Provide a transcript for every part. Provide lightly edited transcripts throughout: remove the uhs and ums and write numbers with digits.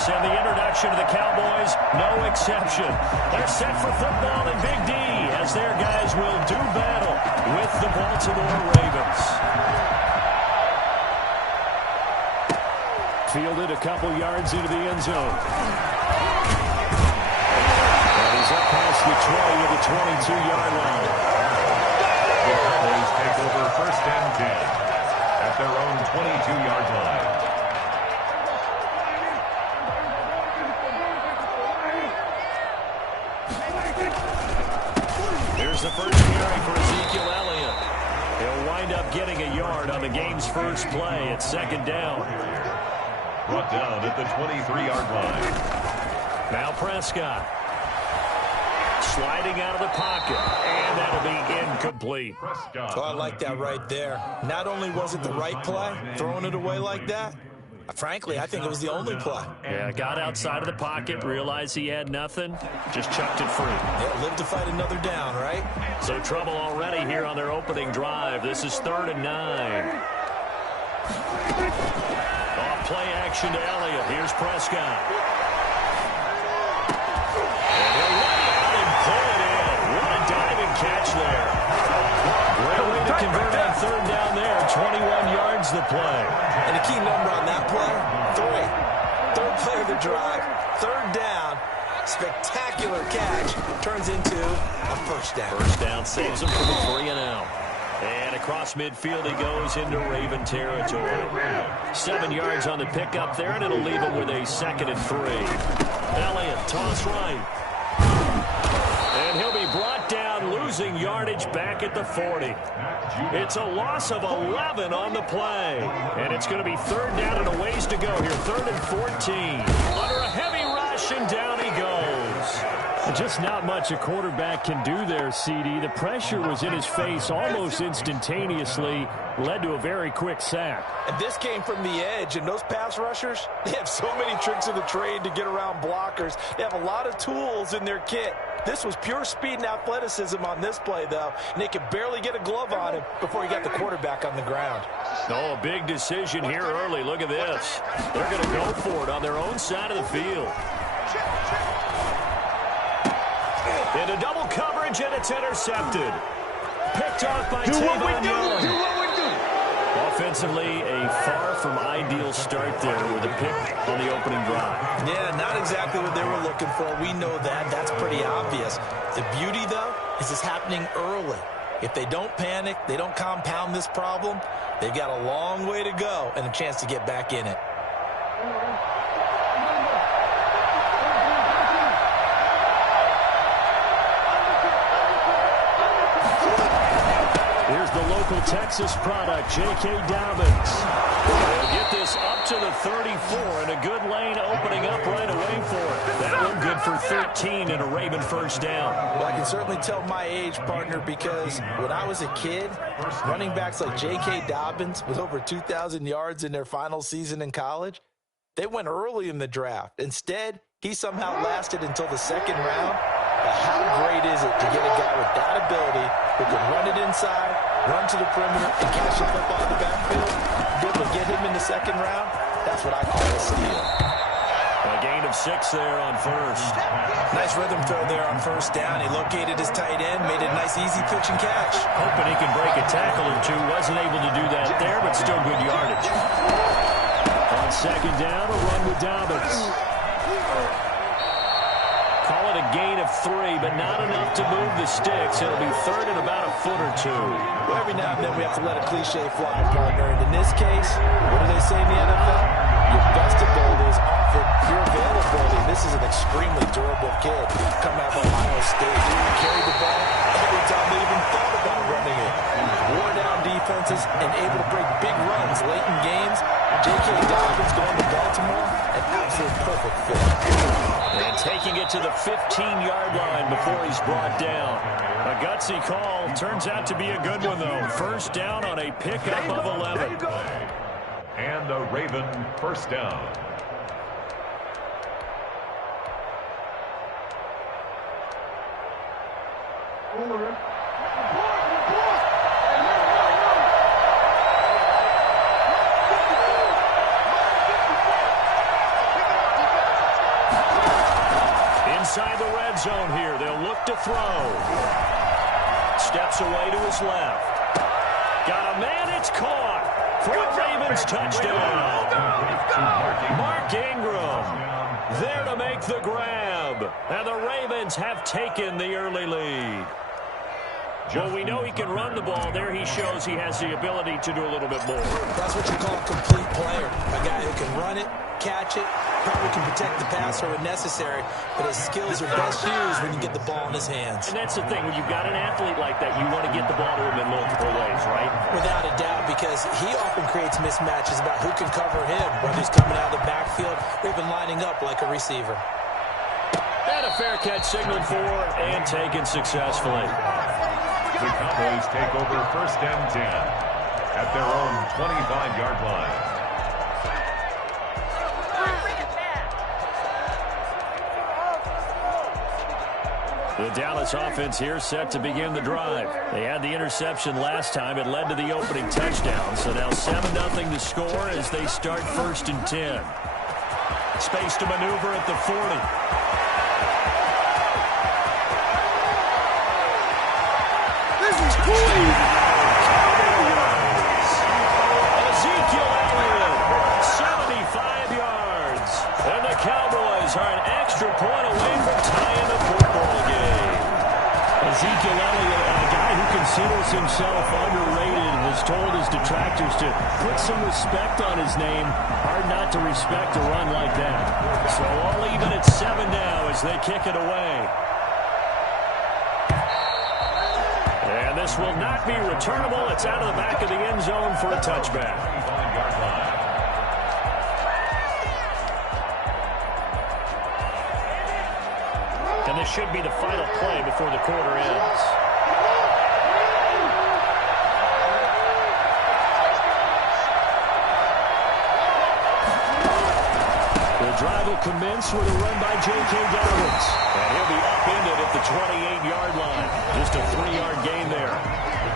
this, and the introduction to the Cowboys, no exception. They're set for football in Big D as their guys will do battle with the Baltimore Ravens. Fielded a couple yards into the end zone. And he's up past the 20 to the 22-yard line. The Cowboys take over 1st and 10 at their own 22-yard line. Here's the first carry for Ezekiel Elliott. He'll wind up getting a yard on the game's first play at 2nd down. Brought down at the 23-yard line. Now Prescott. Sliding out of the pocket, and that'll be incomplete. Oh, I like that right there. Not only was it the right play, throwing it away like that, frankly, I think it was the only play. Yeah, got outside of the pocket, realized he had nothing, just chucked it free. Yeah, live to fight another down, right? So trouble already here on their opening drive. This is 3rd and 9. Off play action to Elliott. Here's Prescott. Catch there. Great way to convert on 3rd down there. 21 yards the play. And a key number on that play, 3. 3rd play of the drive, 3rd down. Spectacular catch turns into a 1st down. 1st down saves him from the 3 and out. And across midfield he goes into Raven territory. 7 yards on the pickup there, and it'll leave him with a 2nd and 3. Elliott, toss right. And he'll be brought down, losing yardage back at the 40. It's a loss of 11 on the play. And it's going to be 3rd down and a ways to go here. 3rd and 14. Under a heavy rush, and down he goes. Just not much a quarterback can do there, CD. The pressure was in his face almost instantaneously, led to a very quick sack. And this came from the edge, and those pass rushers, they have so many tricks of the trade to get around blockers. They have a lot of tools in their kit. This was pure speed and athleticism on this play, though, and they could barely get a glove on him before he got the quarterback on the ground. Oh, a big decision here early. Look at this. They're going to go for it on their own side of the field. Into double coverage, and it's intercepted. Picked off by Tavon Young. Do what we do. Offensively, a far from ideal start there with a pick on the opening drive. Yeah, not exactly what they were looking for. We know that. That's pretty obvious. The beauty, though, is it's happening early. If they don't panic, they don't compound this problem, they've got a long way to go and a chance to get back in it. Here's the local Texas product, J.K. Dobbins. They'll get this up to the 34, and a good lane opening up right away for it. That one good for 13 and a Raven 1st down. Well, I can certainly tell my age, partner, because when I was a kid, running backs like J.K. Dobbins with over 2,000 yards in their final season in college, they went early in the draft. Instead, he somehow lasted until the 2nd round. But how great is it to get a guy with that ability who can run it inside, run to the perimeter, and catch the football in the backfield? Be able to get him in the 2nd round? That's what I call a steal. A gain of 6 there on 1st. Nice rhythm throw there on 1st down. He located his tight end, made a nice easy pitch and catch. Hoping he can break a tackle or two. Wasn't able to do that there, but still good yardage. On 2nd down, a run with Dobbins. Call it a gain of 3, but not enough to move the sticks. It'll be 3rd and about a foot or 2. Well, every now and then we have to let a cliche fly, partner. And in this case, what do they say in the NFL? Your best ability is often your availability. This is an extremely durable kid coming out of Ohio State. He carried the ball every time they even thought about running it. Wore down defenses and able to break big runs late in games. J.K. Dobbins going to Baltimore, an absolute perfect fit. And taking it to the 15-yard line before he's brought down. A gutsy call. Turns out to be a good one, though. 1st down on a pickup of 11. And a Raven 1st down. zone here. They'll look to throw. Steps away to his left. Got a man. It's caught for a Ravens touchdown. Mark Ingram there to make the grab. And the Ravens have taken the early lead. Well, we know he can run the ball. There he shows he has the ability to do a little bit more. That's what you call a complete player. A guy who can run it, catch it, probably can protect the passer when necessary, but his skills are best used when you get the ball in his hands. And that's the thing. When you've got an athlete like that, you want to get the ball to him in multiple ways, right? Without a doubt, because he often creates mismatches about who can cover him, whether he's coming out of the backfield or even lining up like a receiver. And a fair catch signaled for and taken successfully. The Cowboys take over first and 10 at their own 25-yard line. The Dallas offense here set to begin the drive. They had the interception last time. It led to the opening touchdown. So now 7-0 to score as they start first and 10. Space to maneuver at the 40. Ezekiel Elliott, 75 yards. And the Cowboys are an extra point away from tying the football game. Ezekiel Elliott, a guy who considers himself underrated, has told his detractors to put some respect on his name. Hard not to respect a run like that. So all even at 7 now as they kick it away. And this will not be returnable. It's out of the back of the end zone for a touchback. And this should be the final play before the quarter ends. The drive will commence with a run by J.K. Dobbins. And he'll be upended at the 28-yard line. Just a 3-yard gain there.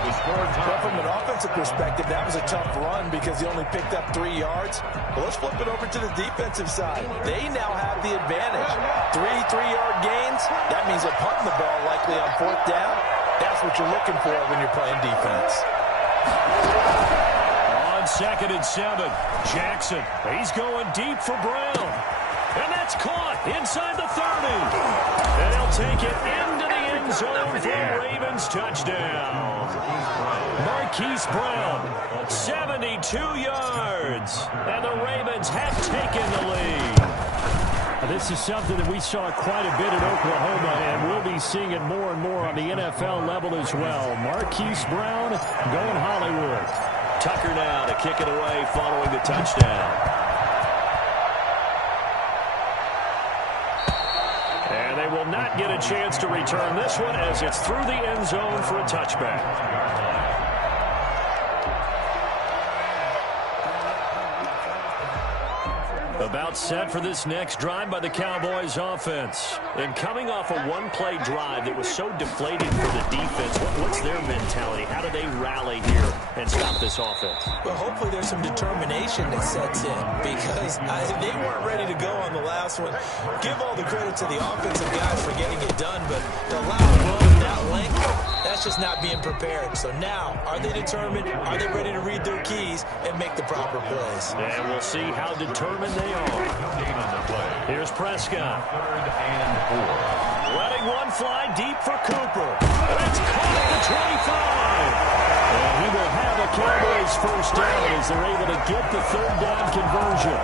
But from an offensive perspective, that was a tough run because he only picked up 3 yards. Well, let's flip it over to the defensive side. They now have the advantage. 3-3-yard gains, that means they're punting the ball likely on 4th down. That's what you're looking for when you're playing defense. On 2nd and 7, Jackson. He's going deep for Brown. And that's caught inside the 30. And he'll take it into the end zone for a Ravens touchdown. Marquise Brown, 72 yards. And the Ravens have taken the lead. This is something that we saw quite a bit in Oklahoma, and we'll be seeing it more and more on the NFL level as well. Marquise Brown going Hollywood. Tucker now to kick it away following the touchdown. And they will not get a chance to return this one as it's through the end zone for a touchback. About set for this next drive by the Cowboys offense. And coming off a one-play drive that was so deflating for the defense, what's their mentality? How do they rally here and stop this offense? Well, hopefully there's some determination that sets in because they weren't ready to go on the last one. Give all the credit to the offensive guys for getting it done, but to allow a run that length, that's just not being prepared. So now, are they determined? Are they ready to read their keys and make the proper plays? And we'll see how determined they are. Here's Prescott. 3rd and 4. Letting one fly deep for Cooper. And it's caught at the 25. And he will have a Cowboys first down as they're able to get the 3rd down conversion.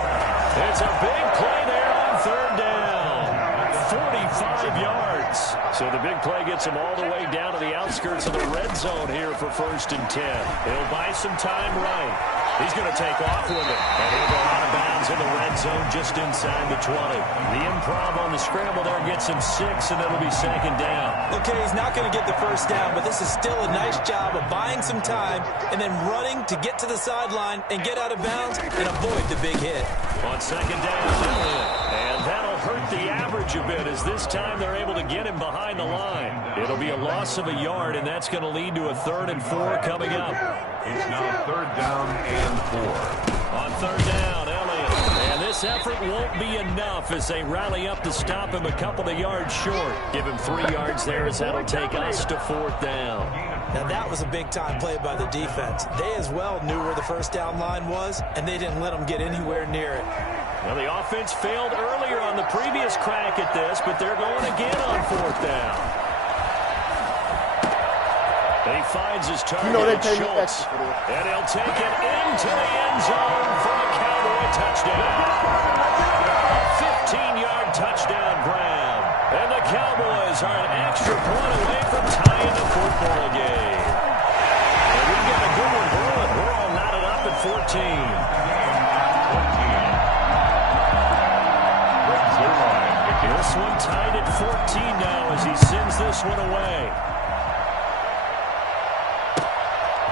It's a big play there on 3rd down. 45 yards. So the big play gets him all the way down to the outskirts of the red zone here for 1st and 10. He'll buy some time right. He's going to take off with it. And he'll go out of bounds in the red zone just inside the 20. The improv on the scramble there gets him 6, and it'll be 2nd down. Okay, he's not going to get the first down, but this is still a nice job of buying some time and then running to get to the sideline and get out of bounds and avoid the big hit. On 2nd down, Elliott. And that'll hurt the average a bit as this time they're able to get him behind the line. It'll be a loss of a yard, and that's going to lead to a 3rd and 4 coming up. It's now 3rd down and 4. On 3rd down, Elliott. And this This effort won't be enough as they rally up to stop him a couple of yards short. Give him 3 yards there as that'll take us to 4th down. Now, that was a big-time play by the defense. They as well knew where the first down line was, and they didn't let them get anywhere near it. Well, the offense failed earlier on the previous crack at this, but they're going again on 4th down. He finds his target, Schultz, and he'll take it into the end zone for a Cowboy touchdown. A 15-yard touchdown grab. And the Cowboys are an extra point away from tying the football game. And we've got a good one brewing. We're all knotted up at 14. This one tied at 14 now as he sends this one away.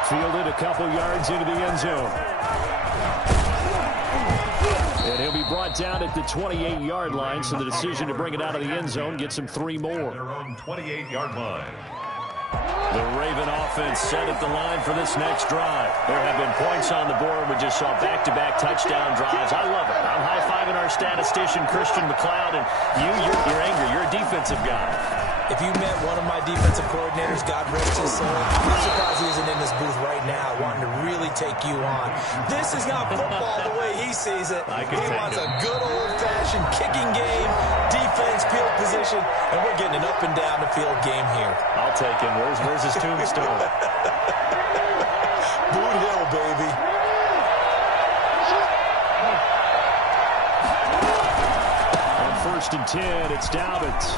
Fielded a couple yards into the end zone. And he'll be brought down at the 28-yard line, so the decision to bring it out of the end zone gets him 3 more. Their own 28-yard line. The Raven offense set at the line for this next drive. There have been points on the board. We just saw back-to-back touchdown drives. I love it. I'm high-fiving our statistician, Christian McLeod, and you're angry. You're a defensive guy. If you met one of my defensive coordinators, God rest his soul, I'm surprised he isn't in this booth right now wanting to really take you on. This is not football the way he sees it. He wants a good old-fashioned kicking game, defense, field position, and we're getting an up-and-down-the-field game here. I'll take him. Where's his tombstone? Boot Hill, baby. On 1st and 10, it's Dobbins.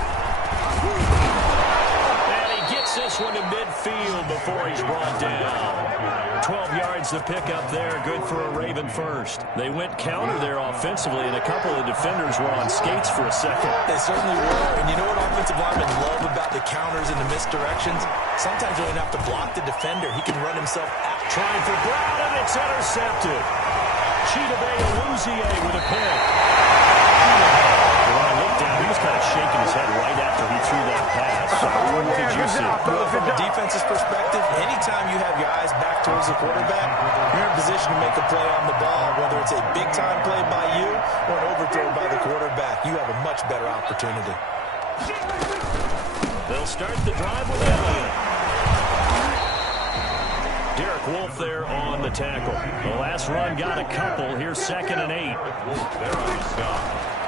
And he gets this one to midfield before he's brought down. 12 yards to pick up there. Good for a Raven first. They went counter there offensively, and a couple of defenders were on skates for a second. They certainly were. And you know what offensive linemen love about the counters and the misdirections? Sometimes you don't have to block the defender. He can run himself out. Trying for Brown, and it's intercepted. Chidobe Awuzie with a pick. When I looked down, he was kind of shaking his head right after he threw that pass. What did you see? Well, from a defense's perspective, anytime you have your eyes back towards the quarterback, you're in position to make a play on the ball, whether it's a big-time play by you or an overthrow by the quarterback. You have a much better opportunity. They'll start the drive with Elliott. Derek Wolfe there on the tackle. The last run got a couple. Here's 2nd and 8. Wolf there on the stop.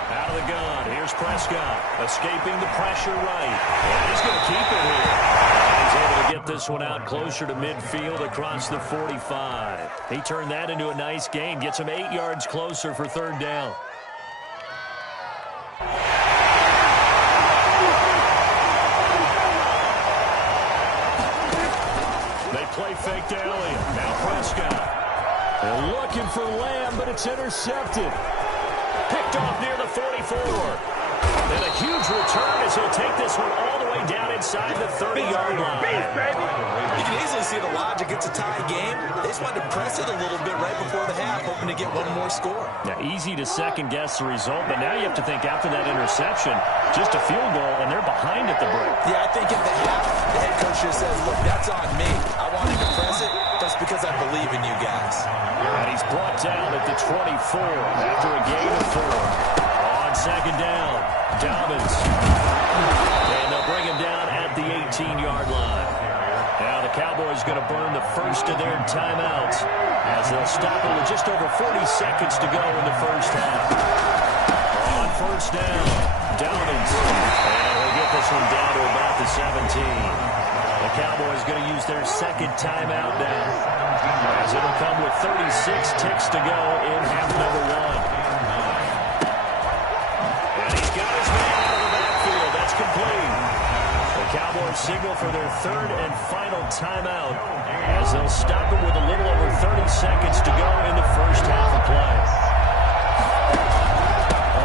Out of the gun. Here's Prescott. Escaping the pressure right. And he's going to keep it here. He's able to get this one out closer to midfield across the 45. He turned that into a nice gain. Gets him 8 yards closer for 3rd down. They play fake to Elliott. Now Prescott. They're looking for Lamb, but it's intercepted. Picked off near the 44. And a huge return as he'll take this one all the way down inside the 30-yard line. You can easily see the logic. It's a tie game. They just wanted to press it a little bit right before the half, hoping to get one more score. Now, easy to second-guess the result, but now you have to think after that interception, just a field goal, and they're behind at the break. Yeah, I think at the half, the head coach just says, look, that's on me. I wanted to press it just because I believe in you guys. And he's brought down at the 24 after a gain of 4. On 2nd down, Dobbins. And they'll bring him down at the 18-yard line. Now the Cowboys going to burn the first of their timeouts as they'll stop it with just over 40 seconds to go in the first half. On 1st down, Dobbins. And we'll get this one down to about the 17. The Cowboys going to use their 2nd timeout now, as it'll come with 36 ticks to go in half number 1. And he's got his man out of the backfield. That's complete. The Cowboys signal for their 3rd and final timeout, as they'll stop it with a little over 30 seconds to go in the first half of play.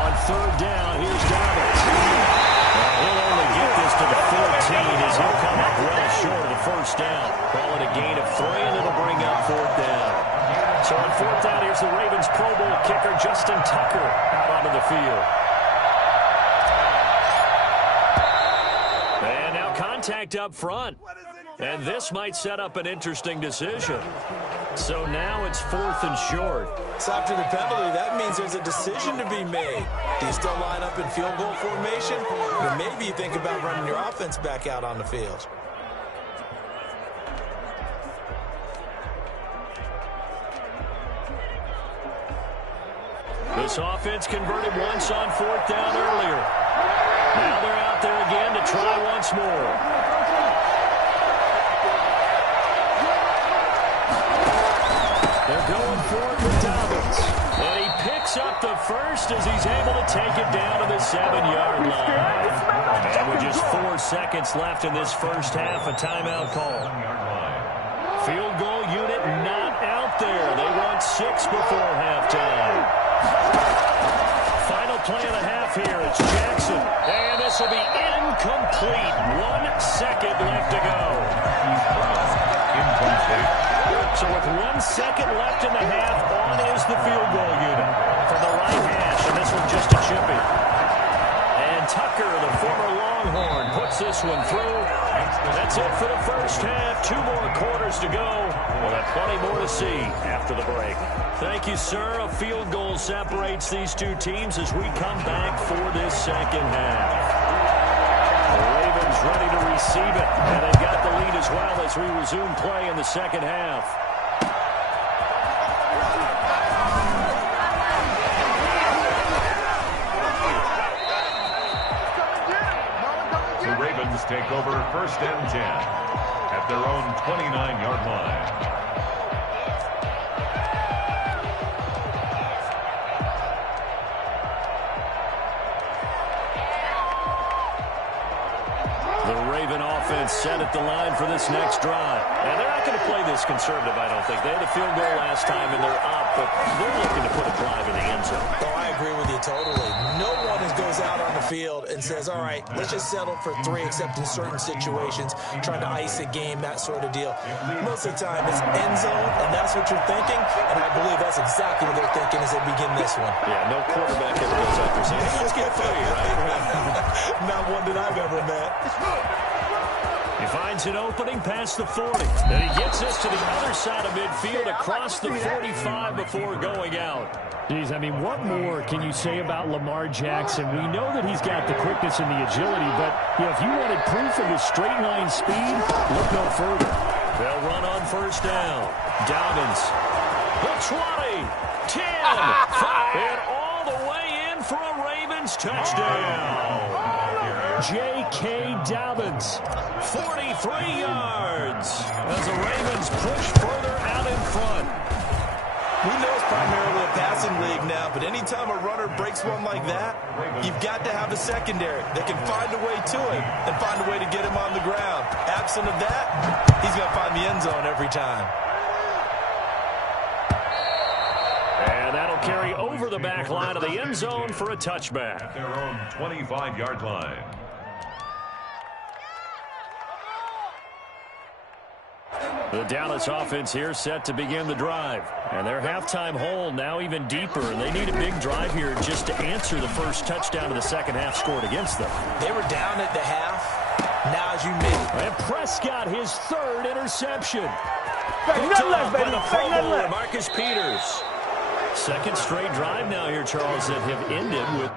On 3rd down, here's Dobbins. He'll only get this to the 14 as he'll come up well short of the first down. Call it a gain of 3, and it'll bring up 4th down. So on 4th down, here's the Ravens Pro Bowl kicker Justin Tucker out onto the field. And now contact up front. And this might set up an interesting decision. So now it's 4th and short. So after the penalty, that means there's a decision to be made. Do you still line up in field goal formation? Or maybe you think about running your offense back out on the field. This offense converted once on 4th down earlier. Now they're out there again to try once more. They're going for it with Dobbins. And he picks up the first as he's able to take it down to the 7-yard line. And with just 4 seconds left in this first half, a timeout call. Field goal unit not out there. They want 6 before halftime. Final play of the half here. It's Jackson. And this will be incomplete. 1 second left to go. Incomplete. So with 1 second left in the half, on is the field goal unit from the right hash. And this one just a chippy. And Tucker, the former Longhorn, puts this one through. That's it for the first half. 2 more quarters to go. We'll have plenty more to see after the break. Thank you, sir. A field goal separates these two teams as we come back for this second half. The Ravens ready to receive it, and they've got the lead as well as we resume play in the second half. The Ravens take over 1st and 10 at their own 29-yard line. Offense set at the line for this next drive. And they're not going to play this conservative, I don't think. They had a field goal last time, and they're up, but they're looking to put a drive in the end zone. Oh, I agree with you totally. No one goes out on the field and says, all right, let's just settle for 3, except in certain situations, trying to ice a game, that sort of deal. Most of the time, it's end zone, and that's what you're thinking, and I believe that's exactly what they're thinking as they begin this one. Yeah, no quarterback ever goes out there saying, hey, let's get 3, right? Not one that I've ever met. He finds an opening past the 40. And he gets this to the other side of midfield across the 45 before going out. Geez, I mean, what more can you say about Lamar Jackson? We know that he's got the quickness and the agility, but if you wanted proof of his straight-line speed, look no further. They'll run on 1st down. Dobbins, the 20, 10, 5, and all the way in for a Ravens touchdown. J.K. Dobbins. 43 yards as the Ravens push further out in front. We know it's primarily a passing league now, but anytime a runner breaks one like that, you've got to have a secondary that can find a way to him and find a way to get him on the ground. Absent of that, he's going to find the end zone every time. And that'll carry over the back line of the end zone for a touchback. At their own 25-yard line. The Dallas offense here set to begin the drive. And their halftime hole now even deeper. And they need a big drive here just to answer the first touchdown of the second half scored against them. They were down at the half. Now as you make. And Prescott, his 3rd interception. Marcus Peters. Second straight drive now here, Charles, that have ended with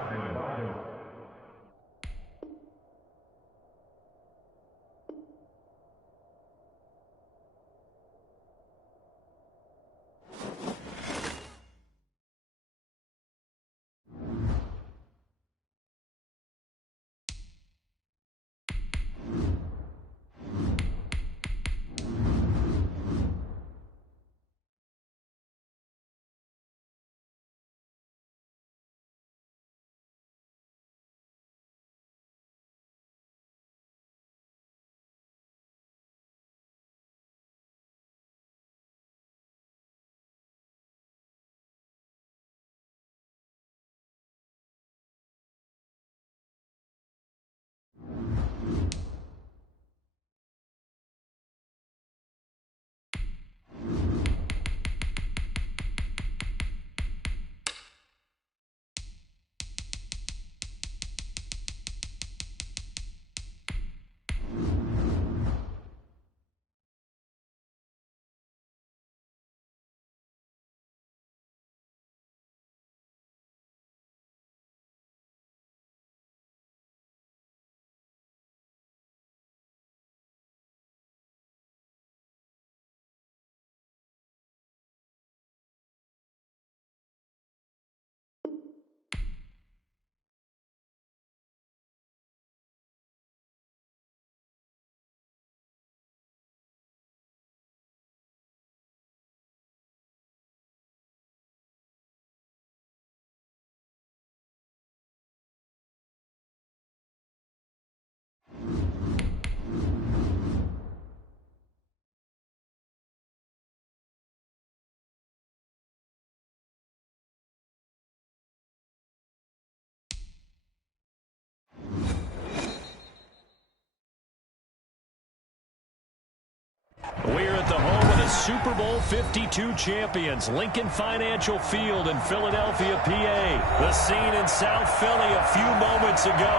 We're at the home of the Super Bowl 52 champions, Lincoln Financial Field in Philadelphia, PA. The scene in South Philly a few moments ago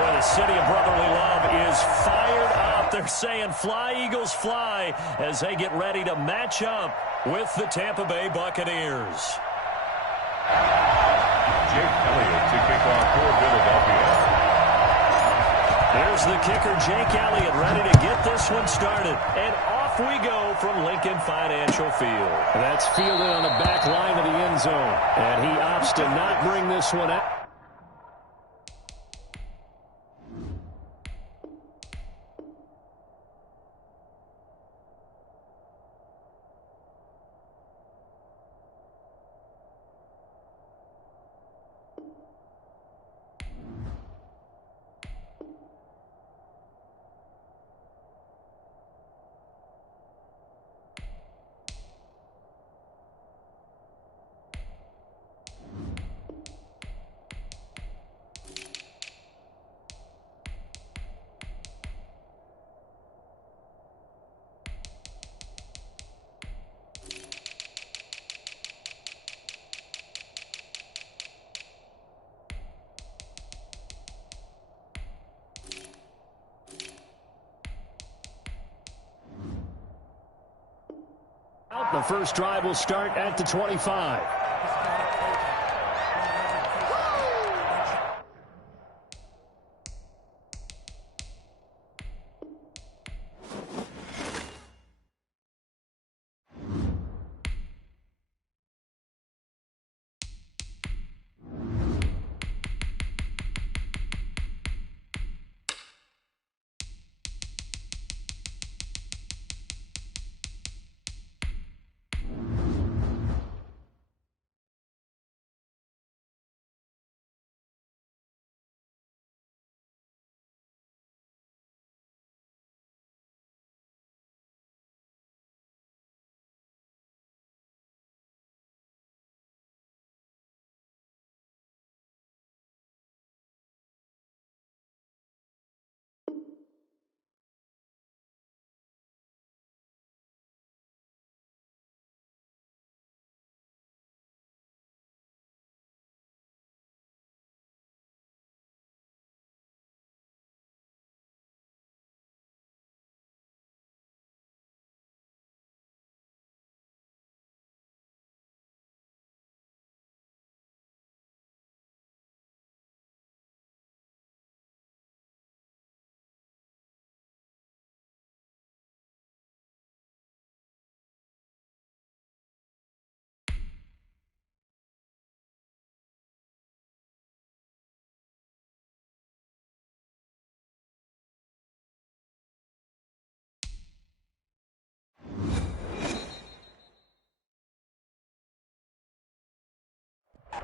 where the city of brotherly love is fired up. They're saying fly, Eagles, fly as they get ready to match up with the Tampa Bay Buccaneers. Jake Elliott to kick off for Philadelphia. Here's the kicker, Jake Elliott, ready to get this one started. And off we go from Lincoln Financial Field. That's fielded on the back line of the end zone. And he opts to not bring this one out. The first drive will start at the 25.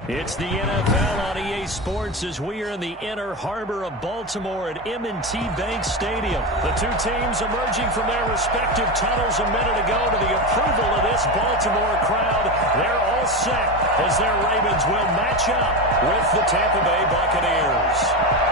It's the NFL on EA Sports as we are in the inner harbor of Baltimore at M&T Bank Stadium. The two teams emerging from their respective tunnels a minute ago to the approval of this Baltimore crowd. They're all set as their Ravens will match up with the Tampa Bay Buccaneers.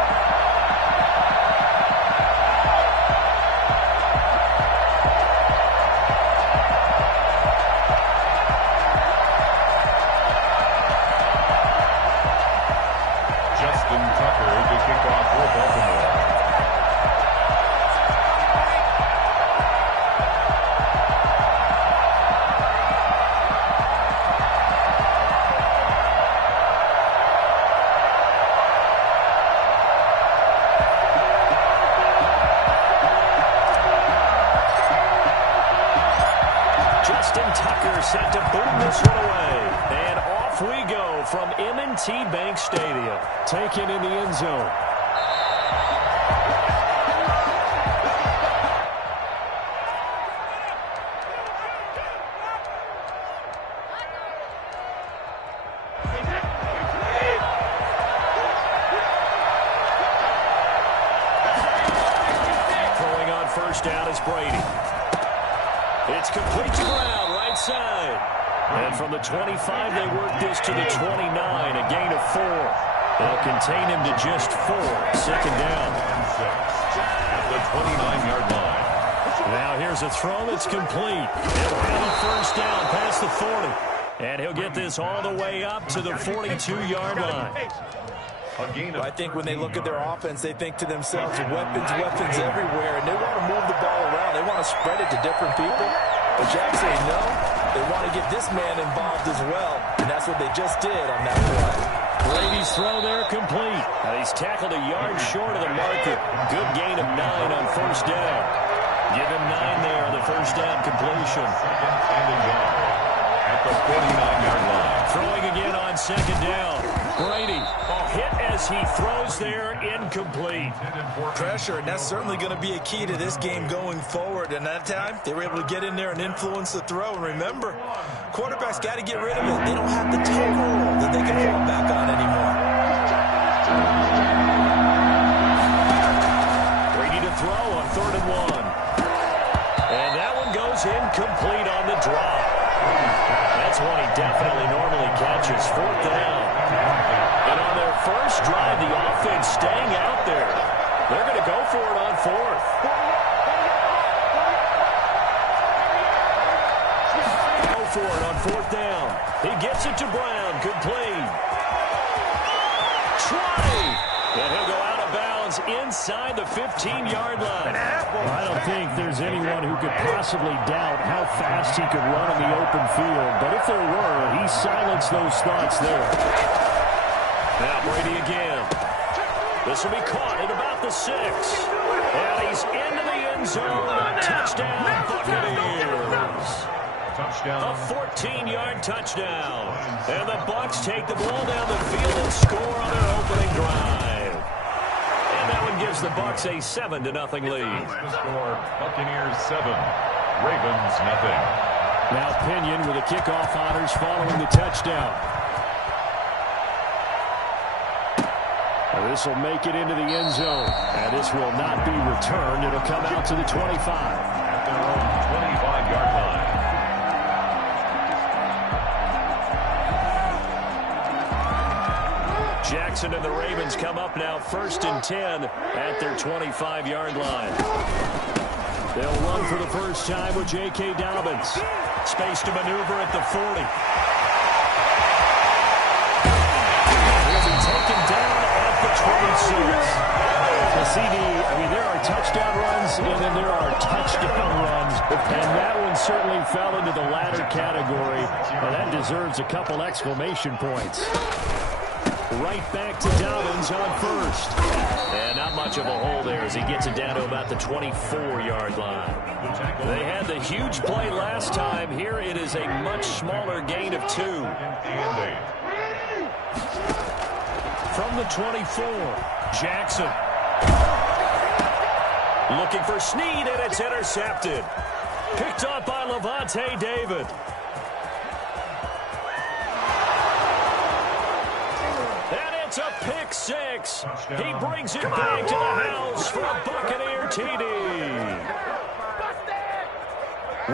Set to boom this one away. And off we go from M&T Bank Stadium. Taken in the end zone. Throwing on first down is Brady. It's complete to Brown, right side. And from the 25, they work this to the 29, a gain of 4. They'll contain him to just 4. Second down. At the 29-yard line. Now here's a throw that's complete. He'll have a first down past the 40. And he'll get this all the way up to the 42-yard line. Well, I think when they look at their offense, they think to themselves, weapons everywhere, and they want to move the ball around. They want to spread it to different people. But Jack's saying no. They want to get this man involved as well, and that's what they just did on that play. Brady's throw there complete. And he's tackled a yard short of the marker. Good gain of 9 on first down. Give him 9 there on the first down completion. At the 49-yard line. Throwing again on second down. Brady, a hit as he throws there, incomplete. Pressure, and that's certainly going to be a key to this game going forward. And that time, they were able to get in there and influence the throw. And remember, quarterbacks got to get rid of it. They don't have the toe roll that they can fall back on anymore. Brady to throw on 3rd and 1. And that one goes incomplete on the drop. That's one he definitely normally catches. 4th down. And on their first drive, the offense staying out there. They're going to go for it on 4th. Go for it on 4th down. He gets it to Brown. Complete. Try. And he'll go out of bounds inside the 15-yard line. I don't think there's anyone who could possibly doubt how fast he could run in the open field. But if there were, he silenced those thoughts there. Now Brady again. This will be caught at about the 6. And he's into the end zone. Touchdown, Buccaneers. Touchdown. A 14-yard touchdown. And the Bucs take the ball down the field and score on their opening drive. And that one gives the Bucs a 7-0 lead. The score, Buccaneers 7, Ravens nothing. Now Pinion with the kickoff honors following the touchdown. This will make it into the end zone. And this will not be returned. It'll come out to the 25. At their own 25-yard line. Jackson and the Ravens come up now 1st and 10 at their 25-yard line. They'll run for the first time with J.K. Dobbins. Space to maneuver at the 40. He'll be taken down at the 26. There are touchdown runs, and then there are touchdown runs. And that one certainly fell into the latter category. And that deserves a couple exclamation points. Right back to Dobbins on 1st. And not much of a hole there as he gets it down to about the 24-yard line. They had the huge play last time. Here it is a much smaller gain of 2. From the 24, Jackson. Looking for Snead, and it's intercepted. Picked up by Levante David. It's a pick 6. He brings it back to the house for a Buccaneer TD.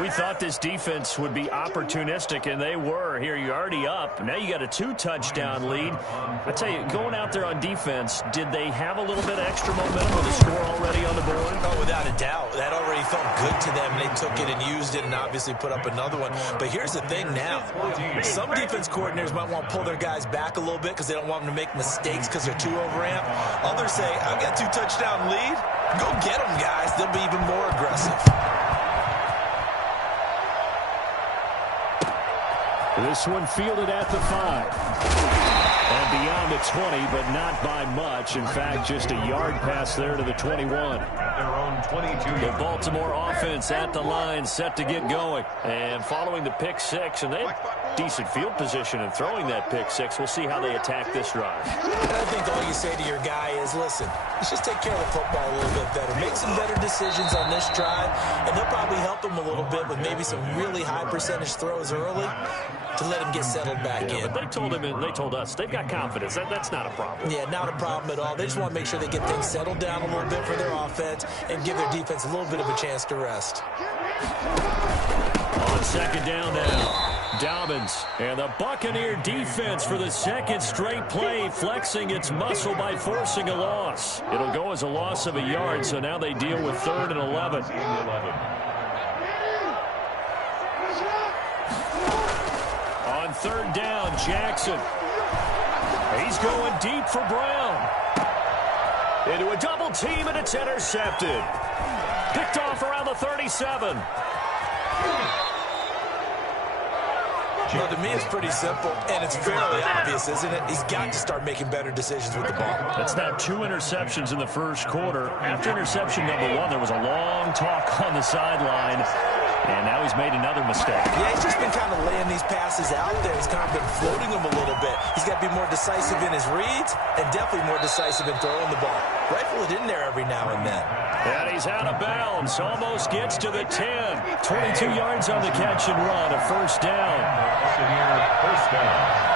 We thought this defense would be opportunistic, and they were. Here, you're already up. Now you got a 2-touchdown lead. I tell you, going out there on defense, did they have a little bit of extra momentum with the score already on the board? Oh, without a doubt. That already felt good to them. They took it and used it and obviously put up another one. But here's the thing now. Some defense coordinators might want to pull their guys back a little bit because they don't want them to make mistakes because they're too overamped. Others say, I've got 2-touchdown lead. Go get them, guys. They'll be even more aggressive. This one fielded at the 5. And beyond the 20, but not by much. In fact, just a yard pass there to the 21. At their own 22. The Baltimore offense at the line, set to get going. And following the pick 6, and they have decent field position in throwing that pick 6. We'll see how they attack this drive. And I think all you say to your guy is, listen, let's just take care of the football a little bit better. Make some better decisions on this drive, and they'll probably help them a little bit with maybe some really high percentage throws early to let him get settled back in. But they told him, and they told us, they've got confidence. That's not a problem. Yeah, not a problem at all. They just want to make sure they get things settled down a little bit for their offense and give their defense a little bit of a chance to rest. On second down now, Dobbins. And the Buccaneer defense for the second straight play, flexing its muscle by forcing a loss. It'll go as a loss of a yard, so now they deal with 3rd and 11. third down. Jackson. He's going deep for Brown. Into a double team, and it's intercepted. Picked off around the 37. Well, to me, it's pretty simple, and it's fairly obvious, isn't it? He's got to start making better decisions with the ball. That's now 2 interceptions in the first quarter. After interception number 1, there was a long talk on the sideline, and now he's made another mistake. Yeah, he's just been kind of laying these passes out there. He's kind of been floating them a little bit. He's got to be more decisive in his reads and definitely more decisive in throwing the ball. Rifle it in there every now and then. And he's out of bounds. Almost gets to the 10. 22 yards on the catch and run. A first down. First down.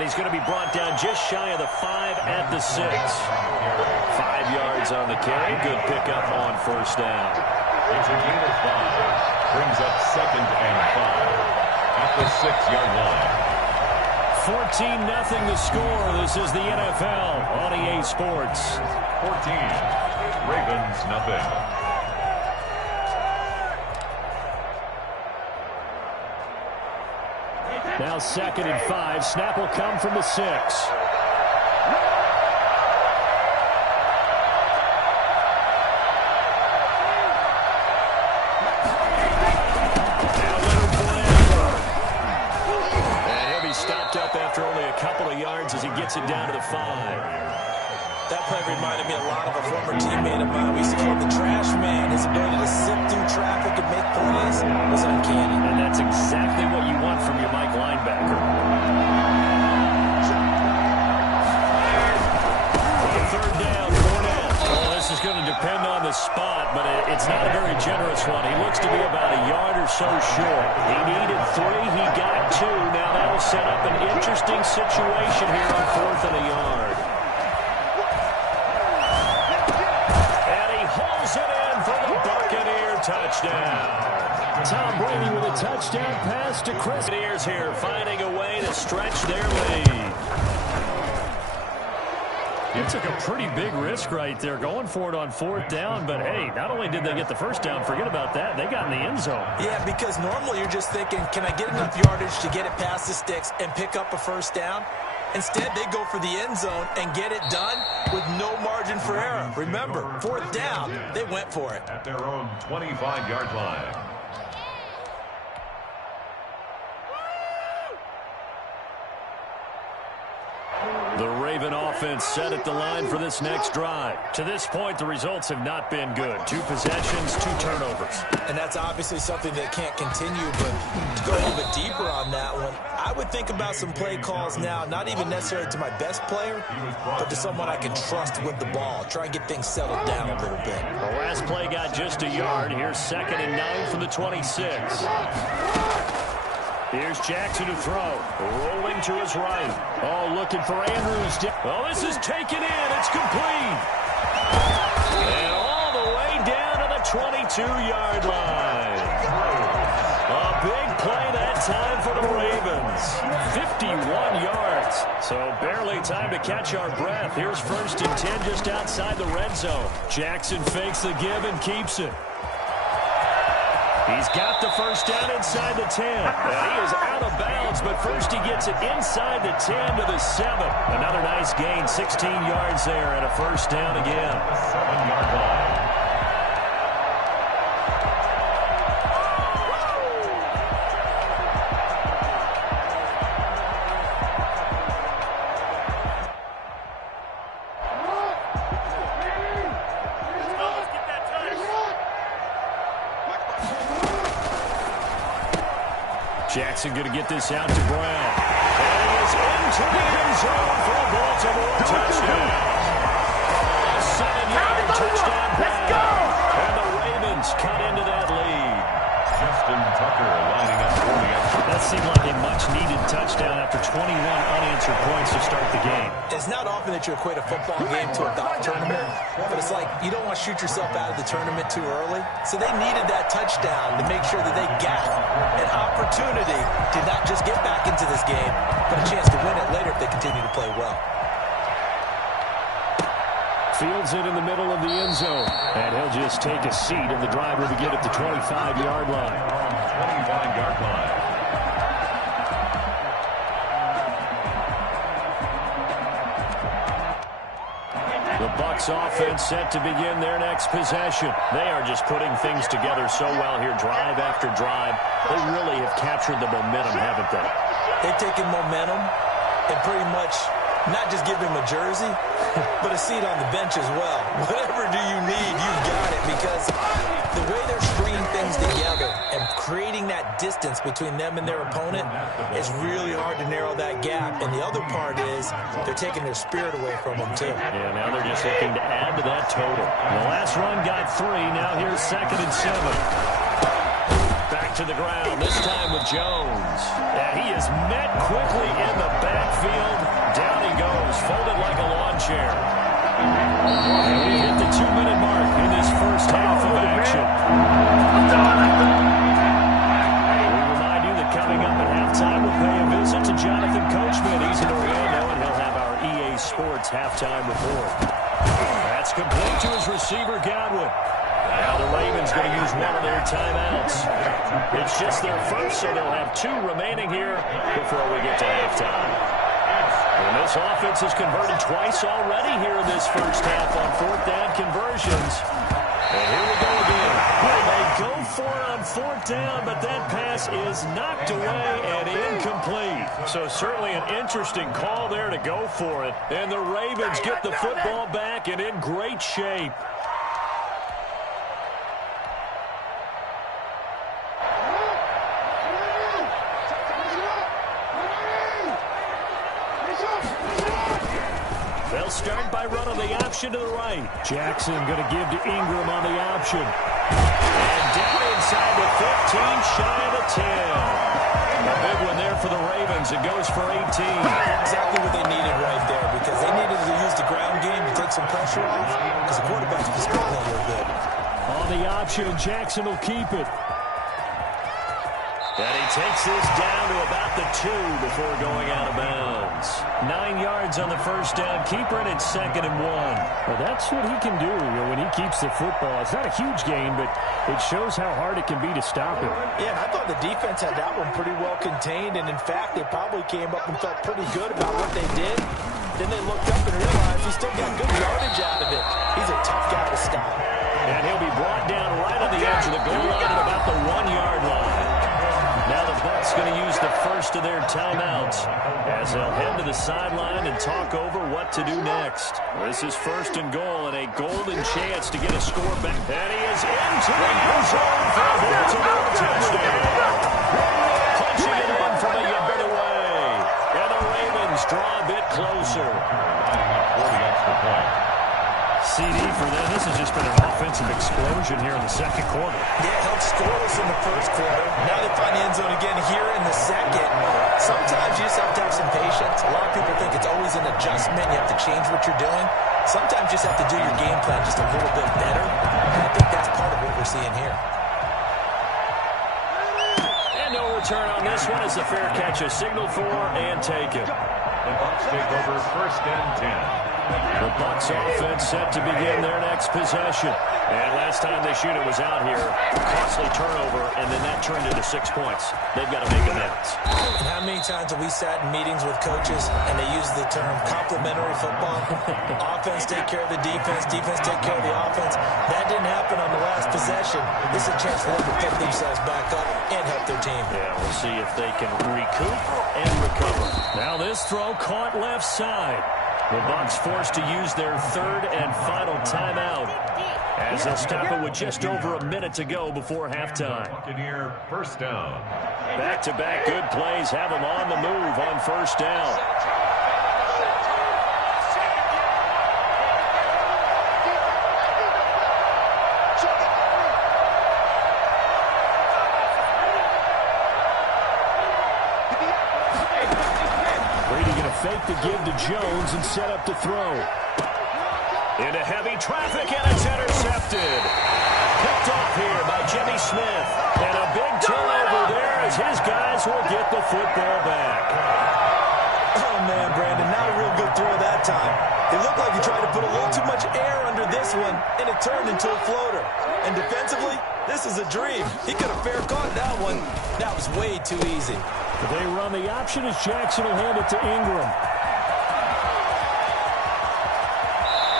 He's going to be brought down just shy of the 5 at the 6. 5 yards on the carry. Good pickup on first down. It's a gain of 5. Brings up 2nd and 5 at the 6-yard line. 14-0 the score. This is the NFL on EA Sports. 14. Ravens nothing. Now 2nd and 5. Snap will come from the 6. And he'll be stopped up after only a couple of yards as he gets it down to the 5. That play reminded me a lot of a former teammate of mine. We used to call him the trash man. His ability to sift through traffic and make plays was uncanny. And that's exactly what you want from your Mike linebacker. Third down, Fournette. Oh, this is going to depend on the spot, but it's not a very generous one. He looks to be about a yard or so short. He needed 3. He got 2. Now that will set up an interesting situation here on 4th and a yard. Touchdown. Tom Brady with a touchdown pass to Chris. Buccaneers here finding a way to stretch their lead. He took a pretty big risk right there going for it on 4th down, but hey, not only did they get the first down, forget about that, they got in the end zone. Yeah, because normally you're just thinking, can I get enough yardage to get it past the sticks and pick up a first down? Instead, they go for the end zone and get it done with no margin for error. Remember, 4th down, they went for it. At their own 25-yard line. The Raven offense set at the line for this next drive. To this point, the results have not been good. 2 possessions, 2 turnovers. And that's obviously something that can't continue, but to go a little bit deeper on that one, I would think about some play calls now, not even necessarily to my best player, but to someone I can trust with the ball. Try and get things settled down a little bit. The last play got just a yard. Here's 2nd and 9 from the 26. Here's Jackson to throw. Rolling to his right. Oh, looking for Andrews. Oh, this is taken in. It's complete. And all the way down to the 22-yard line. A big play that time for the Ravens. 51 yards. So barely time to catch our breath. Here's 1st and 10 just outside the red zone. Jackson fakes the give and keeps it. He's got the first down inside the 10. And he is out of bounds, but first he gets it inside the 10 to the 7. Another nice gain, 16 yards there, and a first down again. 7-yard line. Jackson going to get this out to Brown. And he is into the end zone for a Baltimore touchdown. A 7-yard touchdown Brown. And the Ravens cut into that lead. Justin Tucker lining up for the extra. That seemed like a much-needed touchdown after 21 unanswered points to start the game. It's not often that you equate a football game to a golf tournament, but it's like you don't want to shoot yourself out of the tournament too early. So they needed that touchdown to make sure that they got an opportunity to not just get back into this game, but a chance to win it later if they continue to play well. Fields it in the middle of the end zone. And he'll just take a seat, and the drive will begin at the 25-yard line. 25-yard line. The Bucs offense set to begin their next possession. They are just putting things together so well here, drive after drive. They really have captured the momentum, haven't they? They've taken momentum and pretty much not just give him a jersey, but a seat on the bench as well. Whatever do you need, you've got it, because the way they're stringing things together and creating that distance between them and their opponent is really hard to narrow that gap. And the other part is they're taking their spirit away from them, too. Yeah, now they're just looking to add to that total. The last run got 3. Now here's 2nd and 7. Back to the ground, this time with Jones. And he is met quickly in the backfield. Down he goes, folded like a lawn chair. And we hit the 2-minute mark in this first half of action. We remind you that coming up at halftime, we'll pay a visit to Jonathan Coachman. He's in Orlando, and he'll have our EA Sports halftime report. That's complete to his receiver, Godwin. Now the Ravens going to use one of their timeouts. It's just their first, so they'll have 2 remaining here before we get to halftime. And this offense has converted twice already here in this first half on 4th down conversions. And here we go again. Well, they go for it on 4th down, but that pass is knocked away and incomplete. So certainly an interesting call there to go for it. And the Ravens get the football back and in great shape. Start by running the option to the right. Jackson going to give to Ingram on the option. And down inside the 15, shy of the 10. A big one there for the Ravens. It goes for 18. Exactly what they needed right there, because they needed to use the ground game to take some pressure off, because the quarterback's been struggling a little bit. On the option, Jackson will keep it. And he takes this down to about the 2 before going out of bounds. 9 yards on the first down. Keeper, and it's 2nd and 1. Well, that's what he can do when he keeps the football. It's not a huge gain, but it shows how hard it can be to stop him. Yeah, and I thought the defense had that one pretty well contained, and in fact, they probably came up and felt pretty good about what they did. Then they looked up and realized he still got good yardage out of it. He's a tough guy to stop. And he'll be brought down right on the edge of the goal line at about the 1-yard line. Now the Bucs going to use the first of their timeouts as they'll head to the sideline and talk over what to do next. This is 1st and goal and a golden chance to get a score back. And he is into the end zone for a Baltimore touchdown. Punching it in from a yard away. And the Ravens draw a bit closer. For the extra point. CD for them. This has just been an offensive explosion here in the second quarter. Yeah, held scoreless in the first quarter. Now they find the end zone again here in the second. Sometimes you just have to have some patience. A lot of people think it's always an adjustment. You have to change what you're doing. Sometimes you just have to do your game plan just a little bit better. And I think that's part of what we're seeing here. And no return on this one as the fair catch is signaled for and taken. The Bucs take over 1st and 10. The Bucs offense set to begin their next possession. And last time they shoot it was out here. Costly turnover, and then that turned into 6 points. They've got to make amends. And how many times have we sat in meetings with coaches and they use the term complementary football? Offense take care of the defense, defense take care of the offense. That didn't happen on the last possession. This is a chance for them to pick themselves back up and help their team. Yeah, we'll see if they can recoup and recover. Now this throw caught left side. The Bucs forced to use their 3rd and final timeout as they'll stop it with just over a minute to go before halftime. Buccaneer 1st down. Back-to-back good plays have them on the move on 1st down. Fake the give to Jones and set up to throw. Into heavy traffic, and it's intercepted. Picked off here by Jimmy Smith. And a big turnover there as his guys will get the football back. Oh, man, Brandon, not a real good throw that time. It looked like he tried to put a little too much air under this one, and it turned into a floater. And defensively, this is a dream. He could have fair caught that one. That was way too easy. They run the option as Jackson will hand it to Ingram.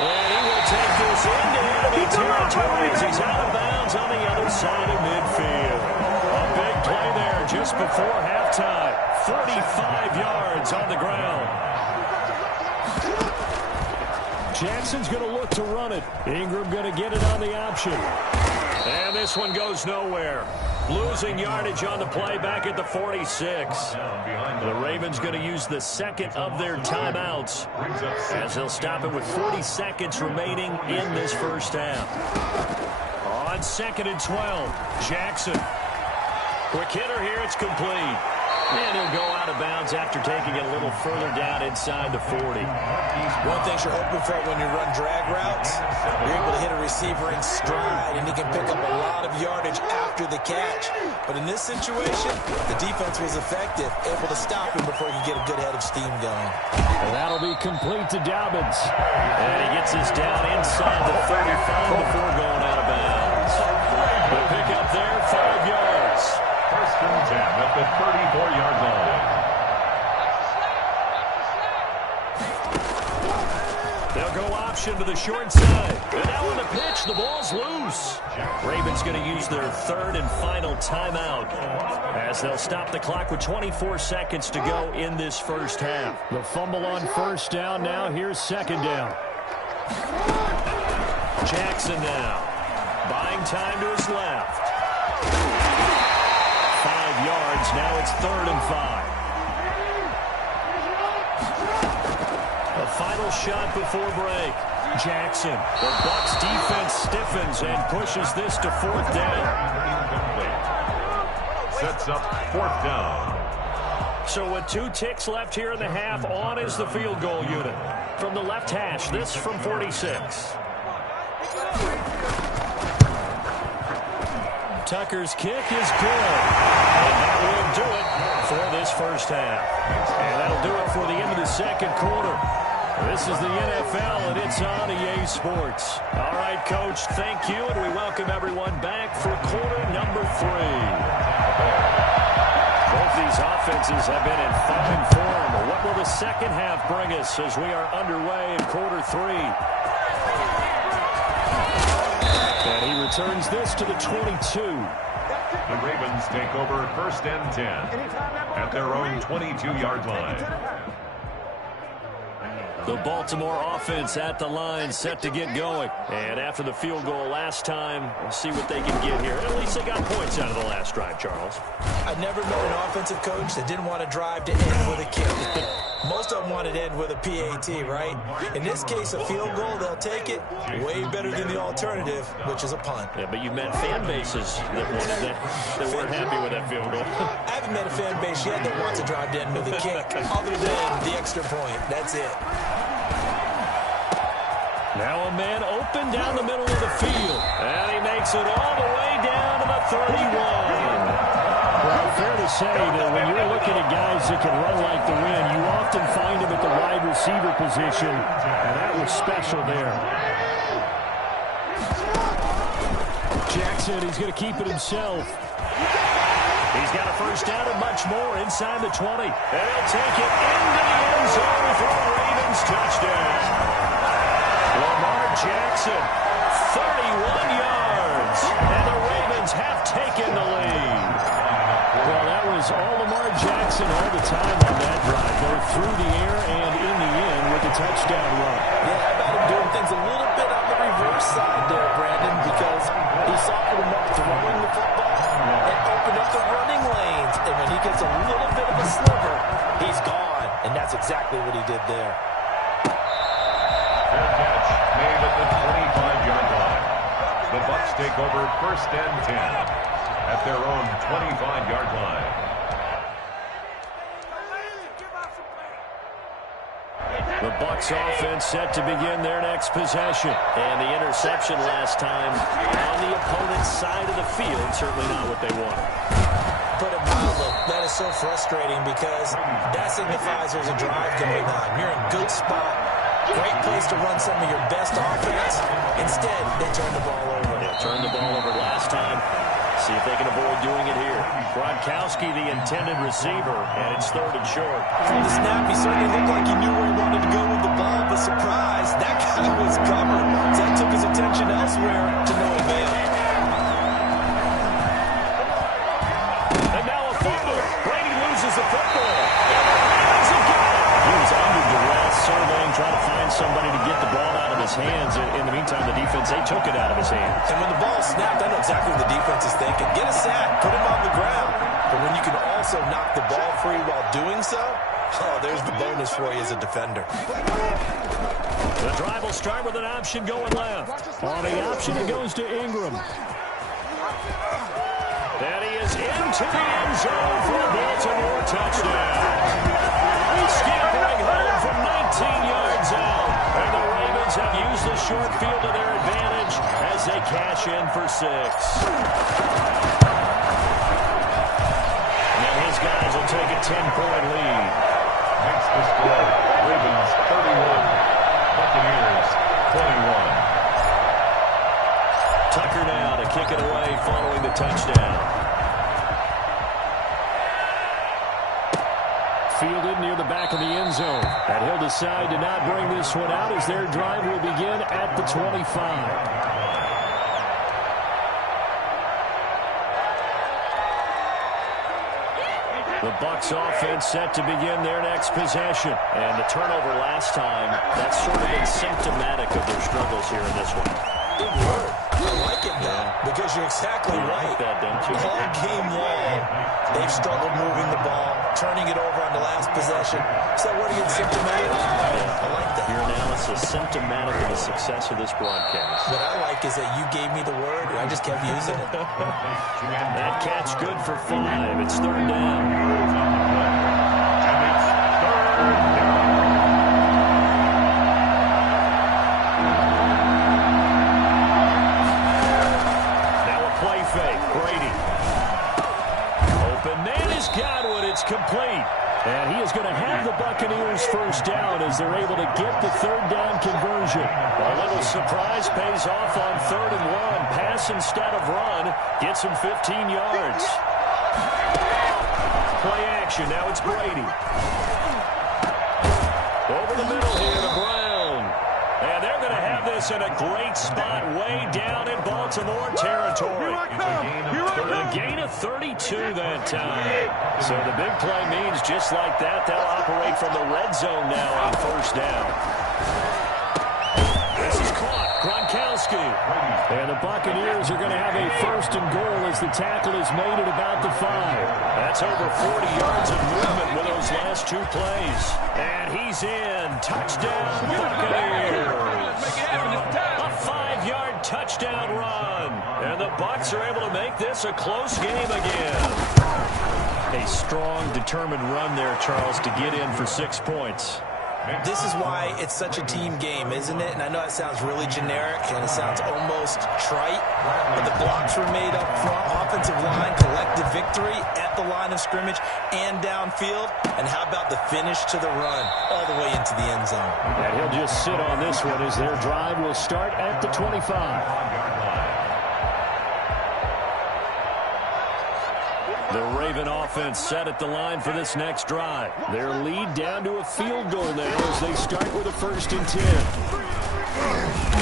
And he will take this into enemy territory as he's out of bounds on the other side of midfield. A big play there just before halftime. 45 yards on the ground. Jackson's going to look to run it. Ingram going to get it on the option. And this one goes nowhere. Losing yardage on the play back at the 46. The Ravens going to use the second of their timeouts as they'll stop it with 40 seconds remaining in this first half. On 2nd and 12, Jackson. Quick hitter here, it's complete. And he'll go out of bounds after taking it a little further down inside the 40. One thing you're hoping for when you run drag routes, you're able to hit a receiver in stride, and he can pick up a lot of yardage after the catch. But in this situation, the defense was effective, able to stop him before he could get a good head of steam going. And that'll be complete to Dobbins. And he gets us down inside the 35 before going out of bounds. The pickup there, 5 yards. First and 10 at the 34-yard line. They'll go option to the short side. And now on the pitch, the ball's loose. Ravens going to use their third and final timeout as they'll stop the clock with 24 seconds to go in this first half. The fumble on first down now. Here's second down. Jackson now. Buying time to his left. 5 yards. Now it's 3rd and 5. A final shot before break. Jackson. The Bucs defense stiffens and pushes this to 4th down. Sets up 4th down. So with 2 ticks left here in the half, on is the field goal unit. From the left hash, this from 46. Tucker's kick is good. And that will do it for this first half. And that'll do it for the end of the second quarter. This is the NFL, and it's on EA Sports. All right, Coach, thank you, and we welcome everyone back for quarter number 3. Both these offenses have been in fine form. What will the second half bring us as we are underway in quarter 3? And he returns this to the 22. The Ravens take over 1st and 10 at their own 22-yard line. The Baltimore offense at the line, set to get going. And after the field goal last time, we'll see what they can get here. At least they got points out of the last drive, Charles. I've never known an offensive coach that didn't want to drive to end with a kick. Most of them wanted to end with a PAT, right? In this case, a field goal, they'll take it. Way better than the alternative, which is a punt. Yeah, but you've met fan bases that wanted that weren't happy with that field goal. I haven't met a fan base yet that wants to drive to end with a kick, other than the extra point. That's it. Now a man open down the middle of the field. And he makes it all the way down to the 31. Well, fair to say that when you're looking at guys that can run like the wind, you often find them at the wide receiver position, and that was special there. Jackson, he's going to keep it himself. He's got a first down and much more inside the 20. And he'll take it into the end zone for a Ravens touchdown. Lamar Jackson, 31 yards, and the Ravens have taken the lead. Well, that was all Lamar Jackson all the time on that drive, both through the air and in the end with the touchdown run. Yeah, how about him doing things a little bit on the reverse side there, Brandon, because he softened him up throwing the football and opened up the running lanes. And when he gets a little bit of a sliver, he's gone. And that's exactly what he did there. Fair catch made at the 25-yard line. The Bucs take over 1st and 10 at their own 25-yard line. The Bucs offense set to begin their next possession. And the interception last time on the opponent's side of the field, certainly not what they wanted. Put it mildly, that is so frustrating because that signifies there's a drive going on. You're in good spot. Great place to run some of your best offense. Instead, they turn the ball over. Yeah, turned the ball over last time. See if they can avoid doing it here. Gronkowski, the intended receiver, and it's 3rd and short. From the snap, he certainly looked like he knew where he wanted to go with the ball, but surprise, that guy was covered. So that took his attention elsewhere to no avail. And now a fumble. Brady loses the football. He was under duress, surveying, trying to find somebody to get the ball out of his hands. In the meantime, the defense, they took it out of his hands. And when the ball snapped, I know exactly what the defense is thinking. Get a sack, put him on the ground. But when you can also knock the ball free while doing so, oh, there's the bonus for you as a defender. The drive will start with an option going left. On the option, it goes to Ingram. And he is into the end zone for a Baltimore touchdown. Scampering home from 19 yards out. And the Ravens have used the short field to their advantage as they cash in for 6. And his guys will take a 10-point lead. Makes the score Ravens 31, Buccaneers 21. Tucker now to kick it away following the touchdown. Fielded near the back of the end zone. And he'll decide to not bring this one out as their drive will begin at the 25. The Bucs offense set to begin their next possession. And the turnover last time, that's sort of been symptomatic of their struggles here in this one. Good word. I like it now because you're exactly right. Like that, don't you? All game long, they've struggled moving the ball, turning it over on the last possession. So what are you symptomatic? I like that. Your analysis symptomatic of the success of this broadcast. What I like is that you gave me the word and I just kept using it. That catch good for 5. It's 3rd down. And it's 3rd down. Fake. Brady. Open man is Godwin. It's complete. And he is going to have the Buccaneers first down as they're able to get the 3rd down conversion. A little surprise pays off on 3rd and 1. Pass instead of run. Gets him 15 yards. Play action. Now it's Brady. Over the middle here to Brown. And they're going to have this in a great spot way down in Baltimore territory. A gain of 32 that time. So the big play means just like that, they'll operate from the red zone now on 1st down. This is caught. Gronkowski. And the Buccaneers are going to have a 1st and goal as the tackle is made at about the 5. That's over 40 yards of movement with those last 2 plays. And he's in. Touchdown, Buccaneers. A 5-yard touchdown run. And the Bucs are able to make this a close game again. A strong, determined run there, Charles, to get in for 6 points. This is why it's such a team game, isn't it? And I know it sounds really generic and it sounds almost trite, but the blocks were made up front, offensive line, collective victory at the line of scrimmage and downfield. And how about the finish to the run all the way into the end zone? And he'll just sit on this one as their drive will start at the 25. The Raven offense set at the line for this next drive. Their lead down to a field goal now as they start with a 1st and 10.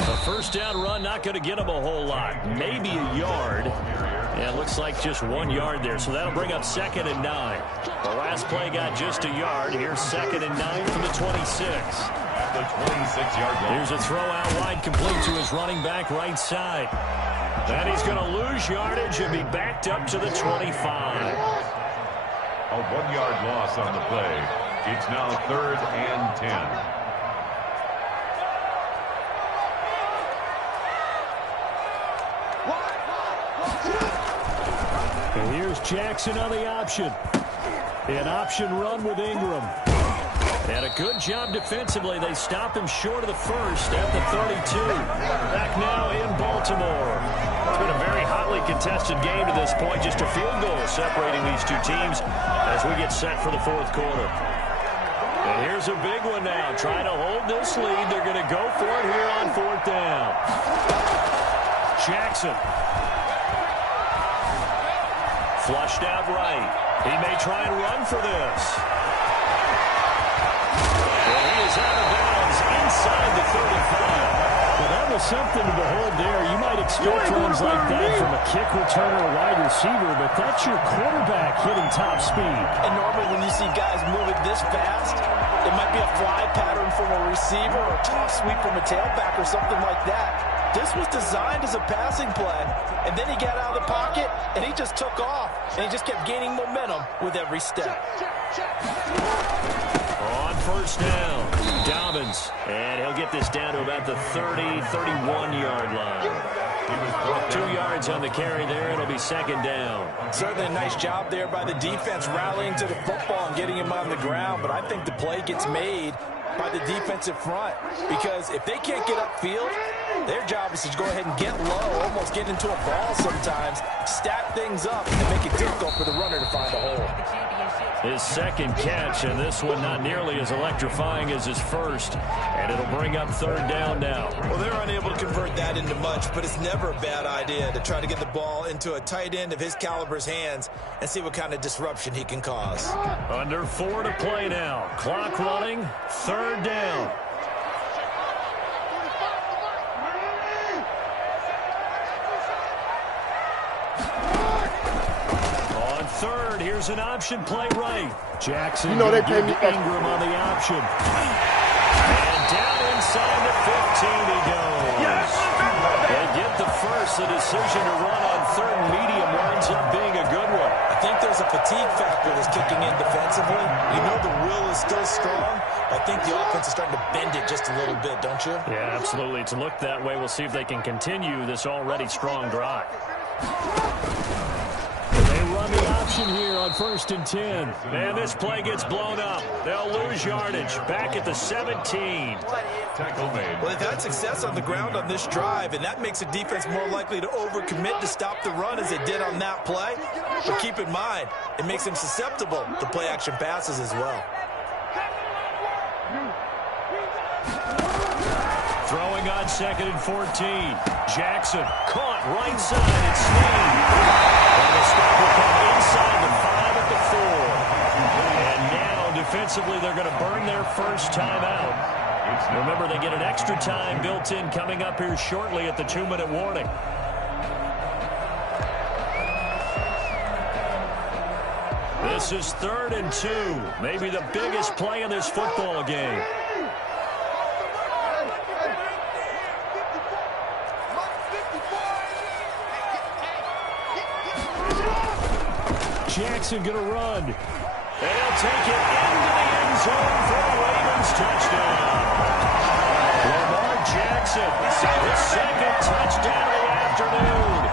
A 1st down run not going to get them a whole lot. Maybe a yard. Yeah, it looks like just 1 yard there, so that'll bring up 2nd and 9. The last play got just a yard. Here's 2nd and 9 from the 26. The 26-yard line. Here's a throw out wide complete to his running back right side. And he's going to lose yardage and be backed up to the 25. A 1-yard loss on the play. It's now 3rd and 10. And here's Jackson on the option. An option run with Ingram. And a good job defensively. They stop him short of the 1st at the 32. Back now in Baltimore. It's been a very hotly contested game to this point. Just a field goal separating these 2 teams as we get set for the 4th quarter. And here's a big one now. Trying to hold this lead. They're going to go for it here on 4th down. Jackson. Flushed out right. He may try and run for this. And he is out of bounds inside the 35. Well, that was something to behold there. You might expect runs like that from a kick returner or wide receiver, but that's your quarterback hitting top speed. And normally when you see guys moving this fast, it might be a fly pattern from a receiver or a toss sweep from a tailback or something like that. This was designed as a passing play, and then he got out of the pocket, and he just took off, and he just kept gaining momentum with every step. On 1st down, Dobbins, and he'll get this down to about the 30, 31-yard line. 2 yards on the carry there. It'll be 2nd down. Certainly a nice job there by the defense rallying to the football and getting him on the ground, but I think the play gets made by the defensive front, because if they can't get upfield, their job is to go ahead and get low, almost get into a ball sometimes, stack things up, and make it difficult for the runner to find a hole. His 2nd catch, and this one not nearly as electrifying as his first, and it'll bring up 3rd down now. Well, they're unable to convert that into much, but it's never a bad idea to try to get the ball into a tight end of his caliber's hands and see what kind of disruption he can cause. Under 4 to play now. Clock running, 3rd down. Third, here's an option play right. Jackson, they pay me Ingram on the option. And down inside the 15 he goes. Yes. They get the first. The decision to run on 3rd and medium winds up being a good one. I think there's a fatigue factor that's kicking in defensively. You know the will is still strong. I think the offense is starting to bend it just a little bit, don't you? Yeah, absolutely. It's looked that way. We'll see if they can continue this already strong drive. Run the option here on 1st and 10. And this play gets blown up. They'll lose yardage. Back at the 17. Tackle made. Well, they've had success on the ground on this drive, and that makes a defense more likely to overcommit to stop the run as they did on that play. But keep in mind, it makes them susceptible to play-action passes as well. Throwing on 2nd and 14. Jackson caught right side and Snead. And the stop will come inside the 5 at the 4. And now, defensively, they're going to burn their first timeout. Remember, they get an extra time built in coming up here shortly at the 2-minute warning. This is 3rd and 2. Maybe the biggest play in this football game. Jackson going to run. And he'll take it into the end zone for the Ravens touchdown. Lamar Jackson, his 2nd touchdown of the afternoon.